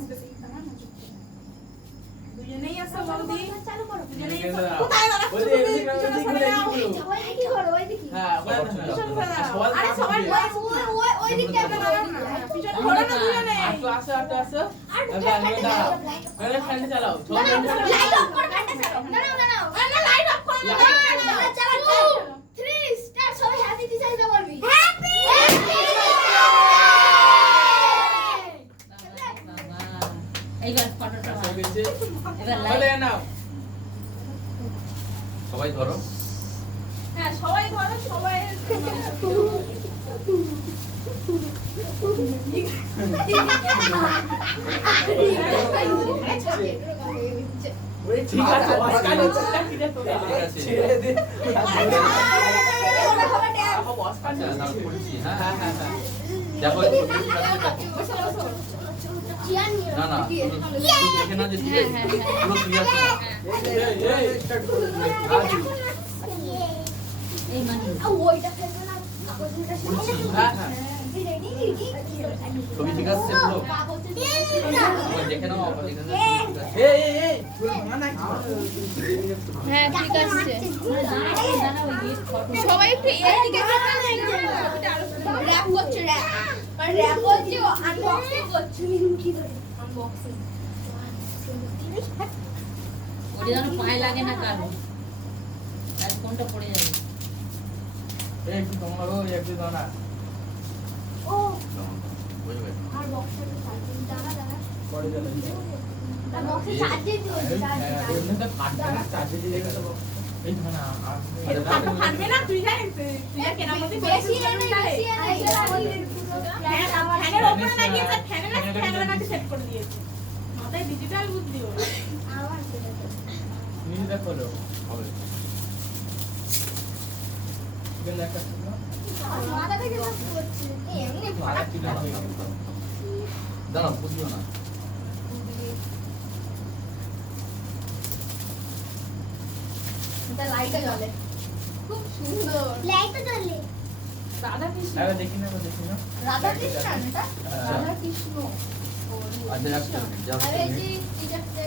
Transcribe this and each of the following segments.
আসবে সেটা না দুজনেই আসো বৌদি চালু করো দুজনেই আসো কোথায় দাঁড়া ওই যে এদিকে ওই কি করো ওই দেখি হ্যাঁ আরে সবাই ওই দিক থেকে পিছনে ঘোরো না দুজনে আসো আসো আসো আসো আরে ফ্যান চালাও লাইট অফ করো ফ্যানটা চালাও দাঁড়াও না লাইট অফ করো না চালা 3 স্টার সবাই হ্যাপি টিচার্স ডে বলবি হ্যাপি এইবার ফটোটা এবার বলে লাইট নাও সবাই ধরো হ্যাঁ সবাই ঘোরো সবাই ঠিক আছে অস্কার নিচ্ছে কি রে তোরা ছেড়ে দে অস্কার আচ্ছা নাও নিচ্ছে করছি হ্যাঁ হ্যাঁ হ্যাঁ হ্যাঁ দেখো জিয়ান না না দেখে না যে ঠিক আছে পুরো ক্লিয়ার এই স্টার্ট করে দে আজ এই মানে ওইটা ফেলবে না কাগজটা হ্যাঁ হ্যাঁ রেডি ছবি ঠিক আছে পুরো কাগজটা দেখে নাও দেখে নাও এই মানা হ্যাঁ ঠিক আছে দাঁড়াও এই ফটো সবাই একটু এদিকে র‍্যাপ করছে র‍্যাপ মানে র‍্যাপ করছে আনবক্সিং করছে কি করে আনবক্সিং ওটা যেন পায়ে লাগে না কারো আর কোনটা পড়ে যাবে এই একটু তোমারও একটু দাও না ও বুঝে গেছো আর বক্সের সাইজ দাঁড়া দাঁড়া পড়ে যাবে আর বক্সের সাইজ দিও এমনি তো ফাটবে না চার্জে দিয়ে গেছে এই না ফাটবে না তুই জানিস তুই যা কেনামতি বেশি করেছিস বেশি ফ্যানের উপরে না গিয়ে ফ্যানের কাছে সেট করে দিয়েছি মাথায় ডিজিটাল বুদ্ধি ওর আমার নিয়ে দেখো লো হবে গেল একটা মাথা থেকে সব করছে এমনি মারা কি না দাঁড়াও বুঝিও না এটা লাইটে জ্বলে খুব সুন্দর লাইটে জ্বলে রাধা কৃষ্ণ আরে দেখি না রাধা কৃষ্ণ এটা রাধা কৃষ্ণ আচ্ছা রাখছো যাও আরে এই যে টিচারটা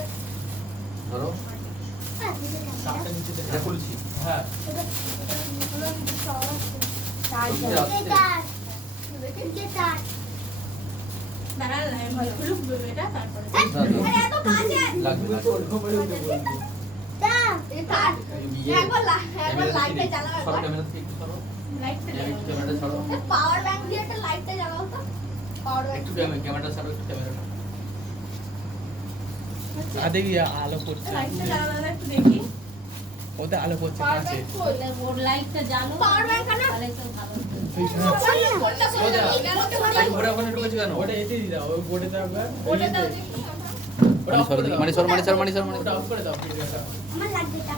ধরো সামনে নিচে এটা দেখো খুলছি হ্যাঁ দাঁড়া খুলুক এটা তারপরে লাগবে লাইটটা জ্বালাও সরো ক্যামেরা থেকে একটু সরো লাইটটা একটু ক্যামেরাটা সরো পাওয়ার ব্যাংক দিয়ে একটা লাইটটা জ্বালাও তো পাওয়ার ব্যাংক একটু ক্যামেরাটা সরো একটু ক্যামেরাটা দেখি আলো পড়ছে লাইটটা জ্বালানো একটু দেখি ওতে আলো পড়ছে পাওয়ার কাছে ব্যাংক কই ওর লাইটটা জ্বালো পাওয়ার ব্যাংক না তাহলে তো ভালো এই ঘোরা ওখানে ঢুকেছে কেন ওটা এতে দি দাও ওই বোর্ডে দাও ওটা দাও দেখি ওটা অফ করে দাও মানি সর ওটা অফ করে দাও আমার লাগবে এটা